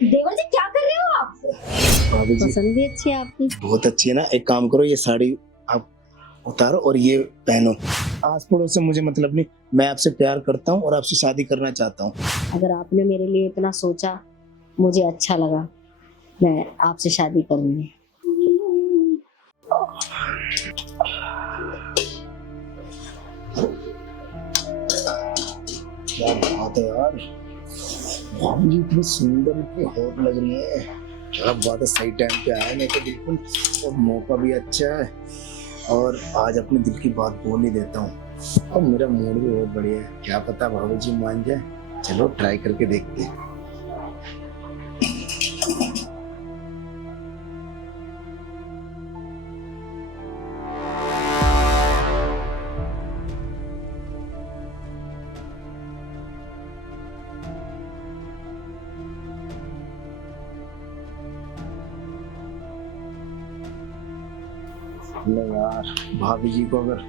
देवर जी क्या कर रहे हो आप? भाभी जी पसंद भी अच्छी है आपकी। बहुत अच्छी है ना। एक काम करो, ये साड़ी आप उतारो और ये पहनो। आस पड़ोस से मुझे मतलब नहीं, मैं आपसे प्यार करता हूँ और आपसे शादी करना चाहता हूँ। अगर आपने मेरे लिए इतना सोचा, मुझे अच्छा लगा, मैं आपसे शादी करूंगी। क्या बात है यार, भाभी जी इतनी सुंदर, इतनी हॉट लग रही है। क्या बात है, सही टाइम पे आया मैं तो बिल्कुल, और मौका भी अच्छा है। और आज अपने दिल की बात बोल ही देता हूँ। और मेरा मूड भी बहुत बढ़िया है, क्या पता भाभी जी मान जाए। चलो ट्राई करके देखते हैं। नहीं यार, भाभी जी को अगर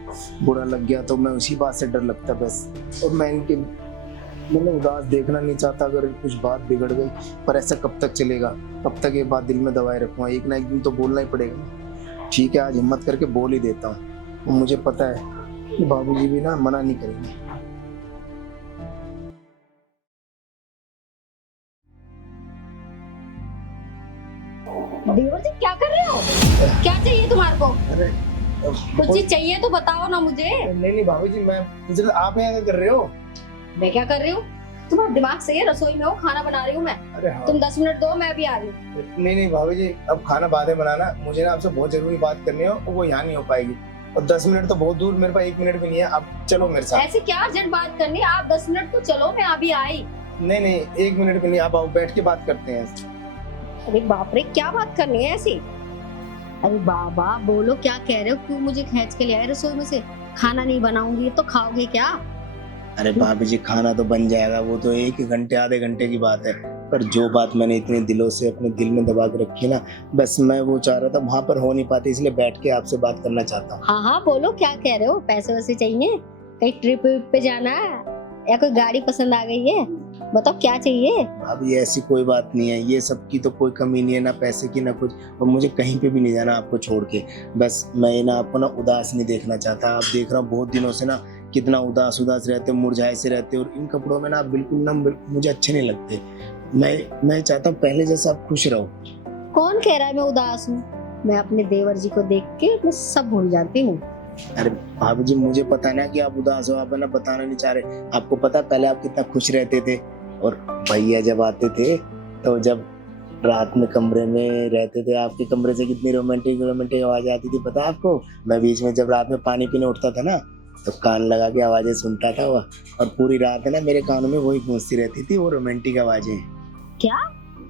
बुरा लग गया तो मैं उसी बात से डर लगता बस। और मैं इनके मतलब उदास देखना नहीं चाहता। अगर कुछ बात बिगड़ गई, पर ऐसा कब तक चलेगा? कब तक ये बात दिल में दबाए रखूंगा? एक ना एक दिन तो बोलना ही पड़ेगा। ठीक है, आज हिम्मत करके बोल ही देता हूँ। और मुझे पता है कि भाभी जी भी ना मना नहीं करेंगे। देवर जी क्या कर रहे हो? क्या चाहिए तुम्हारे को? अरे कुछ चीज चाहिए तो बताओ ना मुझे। नहीं भाभी जी, मैं आप यहाँ क्या कर रहे हो? मैं क्या कर रही हूँ? तुम्हारा दिमाग सही है? रसोई में हो, खाना बना रही हूँ मैं। अरे हाँ। तुम 10 मिनट दो, मैं भी आ रही हूँ। नहीं भाभी जी, अब खाना बाद में बनाना। मुझे ना आपसे बहुत जरूरी बात करनी है, वो यहाँ नहीं हो पाएगी। और 10 मिनट तो बहुत दूर, मेरे पास 1 मिनट भी नहीं है। आप चलो मेरे साथ। ऐसे क्या अर्जेंट बात करनी है? आप 10 मिनट तो चलो, मैं अभी आई। नहीं 1 मिनट भी नहीं, आप आओ, बैठ के बात करते हैं। अरे बाप रे, क्या बात करनी है ऐसी? अरे बाबा बोलो, क्या कह रहे हो? क्यों मुझे खींच के ले आए रसोई में से? खाना नहीं बनाऊंगी तो खाओगे क्या? अरे भाभी जी, खाना तो बन जाएगा, वो तो 1 घंटे आधे घंटे की बात है। पर जो बात मैंने इतने दिलों से अपने दिल में दबा के रखी ना, बस मैं वो चाह रहा था, वहां पर हो नहीं पाती, इसलिए बैठ के आपसे बात करना चाहता हूँ। हाँ हाँ बोलो, क्या कह रहे हो? पैसे वैसे चाहिए? कहीं ट्रिप पे जाना है या कोई गाड़ी पसंद आ गई है? बताओ क्या चाहिए? भाभी ऐसी कोई बात नहीं है, ये सब की तो कोई कमी नहीं है, ना पैसे की ना कुछ। और मुझे कहीं पे भी नहीं जाना आपको छोड़ के। बस मैं ना आपको ना उदास नहीं देखना चाहता। आप देख रहा हूँ बहुत दिनों से ना कितना उदास रहते हो, मुरझाए से रहते हो, और इन कपड़ों में ना आप बिल्कुल ना मुझे अच्छे नहीं लगते। मैं चाहता हूँ पहले जैसा आप खुश रहो। कौन कह रहा है मैं उदास हूँ? मैं अपने देवर जी को देख के मैं सब भूल जाती हूँ। अरे भाभी जी, मुझे पता ना कि आप उदास हो, आप ना बताना नहीं चाह रहे। आपको पता पहले आप कितना खुश रहते थे। और भैया जब आते थे, तो जब रात में कमरे में रहते थे, आपके कमरे से कितनी रोमांटिक आवाज आती थी, पता है आपको? मैं बीच में जब रात में पानी पीने उठता था ना, तो कान लगा के आवाजें सुनता था वह। और पूरी रात है ना मेरे कानों में वही गूंजती रहती थी, वो रोमांटिक आवाजें। क्या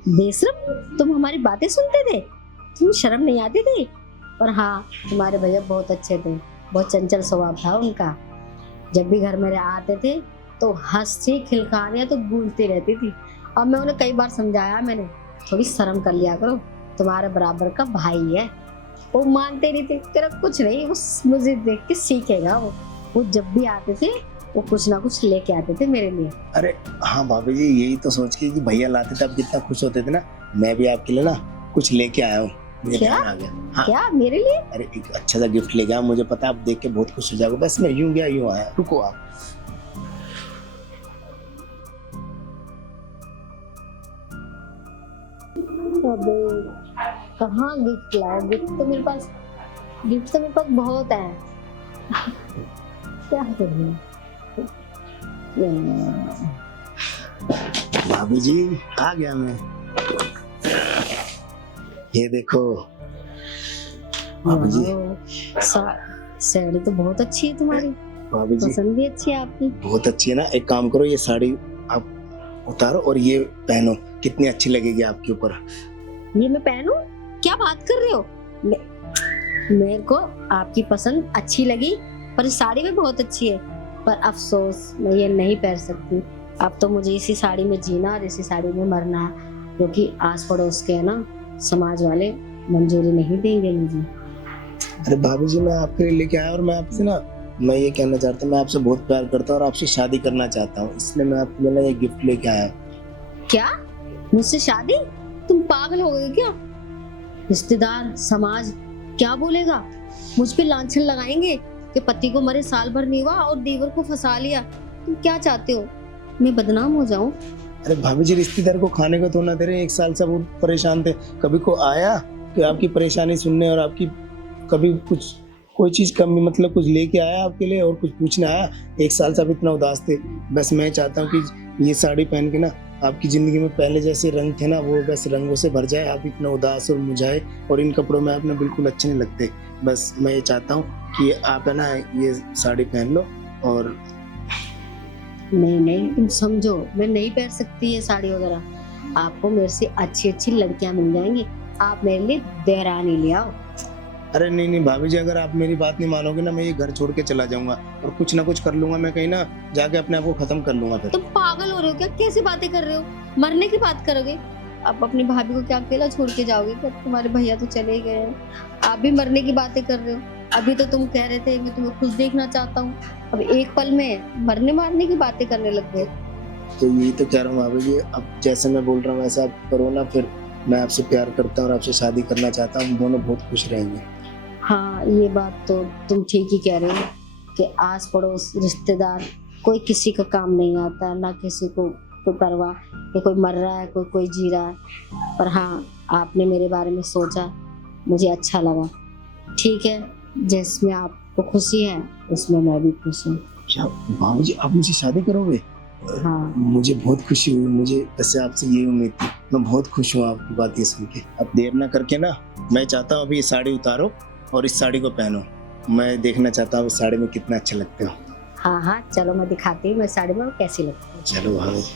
बेशरम, तुम हमारी बातें सुनते थे? तुम्हें शर्म नहीं आती थी? और हाँ, तुम्हारे भैया बहुत अच्छे थे, बहुत चंचल स्वभाव था उनका। जब भी घर मेरे आते थे तो हंसी खिलखानियां तो गूंजती रहती थी। और मैं उन्हें कई बार समझाया, मैंने थोड़ी शर्म कर लिया करो, तुम्हारे बराबर का भाई है। वो मानते नहीं थे। तेरा कुछ नहीं, वो मुझे देख के सीखेगा। वो जब भी आते थे वो कुछ ना कुछ लेके आते थे मेरे लिए। अरे हाँ भाभी जी, यही तो सोच के कि भैया लाते थे आप कितना खुश होते थे ना। मैं भी आपके लिए ना कुछ लेके आया हूँ, मुझे क्या? ध्यान आ गया। हाँ, क्या मेरे लिए? अरे एक अच्छा सा गिफ्ट ले गया, मुझे पता है आप देख के बहुत खुश हो जाओगे। बस मैं यूं गया यूं आया, रुको आप। अबे कहाँ गिफ्ट लाया? गिफ्ट तो मेरे पास बहुत है। क्या करूँ? भाभी जी आ गया मैं, ये देखो। भाभी जी साड़ी तो बहुत अच्छी है तुम्हारी, भाभी जी पसंद भी अच्छी है आपकी। बहुत अच्छी है ना। एक काम करो, ये साड़ी आप उतारो और ये पहनो, कितनी अच्छी लगेगी आपके ऊपर। ये मैं पहनूं? क्या बात कर रहे हो? मेरे को आपकी पसंद अच्छी लगी, पर इस साड़ी भी बहुत अच्छी है। पर अफसोस मैं ये नहीं पहन सकती। अब तो मुझे इसी साड़ी में जीना और इसी साड़ी में मरना है, क्योंकि आस पड़ोस के है ना समाज वाले मंजूरी नहीं देंगे मुझे। अरे भाभी जी, मैं आपके लिए लेके आया, और मैं आपसे ना मैं ये कहना चाहता हूँ, मैं आपसे बहुत प्यार करता हूँ और आपसे शादी करना चाहता हूँ, इसलिए मैं आपके लिए ना ये गिफ्ट लेके आया। क्या? मुझसे शादी? तुम पागल हो गए क्या? रिश्तेदार, समाज क्या बोलेगा? मुझ पे लांछन लगाएंगे कि पति को मरे साल भर नहीं हुआ और देवर को फंसा लिया। तुम क्या चाहते हो, मैं बदनाम हो जाऊं? अरे भाभी जी, रिश्तेदार को खाने को तो ना दे रहे, 1 साल से वो परेशान थे। कभी को आया कि आपकी परेशानी सुनने और आपकी कभी कुछ कोई चीज कमी, मतलब कुछ लेके आया आपके लिए और कुछ पूछने आया? 1 साल से आप इतना उदास थे। बस मैं चाहता हूँ कि ये साड़ी पहन के ना आपकी जिंदगी में पहले जैसे रंग थे ना, वो बस रंगों से भर जाए। आप इतना उदास और मुरझाए और इन कपड़ों में आप ना बिल्कुल अच्छे नहीं लगते। बस मैं ये चाहता हूँ कि आप है ना ये साड़ी पहन लो। और नहीं नहीं, तुम समझो, मैं नहीं पहन सकती ये साड़ी वगैरह। आपको मेरे से अच्छी अच्छी लड़कियां मिल जाएंगी, आप मेरे लिए देवरानी ले आओ। अरे नहीं नहीं भाभी जी, अगर आप मेरी बात नहीं मानोगे ना, मैं ये घर छोड़ के चला जाऊंगा और कुछ ना कुछ कर लूंगा। मैं कहीं ना जाके अपने आप को खत्म कर लूंगा फिर। तुम पागल हो रहे हो क्या? कैसी बातें कर रहे हो? मरने की बात करोगे? आप अपनी भाभी को क्या अकेला छोड़ के जाओगे क्या? तुम्हारे भैया तो चले गए हैं, आप भी मरने की बातें कर रहे हो। अभी तो तुम कह रहे थे मैं तुम्हें खुश देखना चाहता हूँ, अब एक पल में मरने मारने की बातें करने लग गए। तो यही तो कह रहा हूँ भाभी जी, अब जैसे मैं बोल रहा हूँ वैसा आप करो ना। फिर मैं आपसे प्यार करता हूँ और आपसे शादी करना चाहता हूँ। हम दोनों बहुत खुश रहेंगे। हाँ, ये बात तो तुम ठीक ही कह रहे हो कि आस पड़ोस रिश्तेदार कोई किसी का काम नहीं आता, ना किसी को कोई परवाह कि कोई मर रहा है, कोई जी रहा है। पर हाँ, आपने मेरे बारे में सोचा, मुझे अच्छा लगा। ठीक है, जिसमें आपको खुशी है उसमें मैं भी खुश हूँ। क्या भाभी जी, आप मुझसे शादी करोगे? हाँ, मुझे बहुत खुशी हुई। मुझे वैसे आपसे यही उम्मीद थी। मैं बहुत खुश हूँ आपकी बात ये सुन के। अब देर ना करके ना, मैं चाहता हूँ अभी ये साड़ी उतारो और इस साड़ी को पहनो। मैं देखना चाहता हूँ इस साड़ी में कितना अच्छे लगते हो। हाँ हाँ, चलो मैं दिखाती हूँ मैं साड़ी में कैसी लगती हूँ। चलो भाभी जी।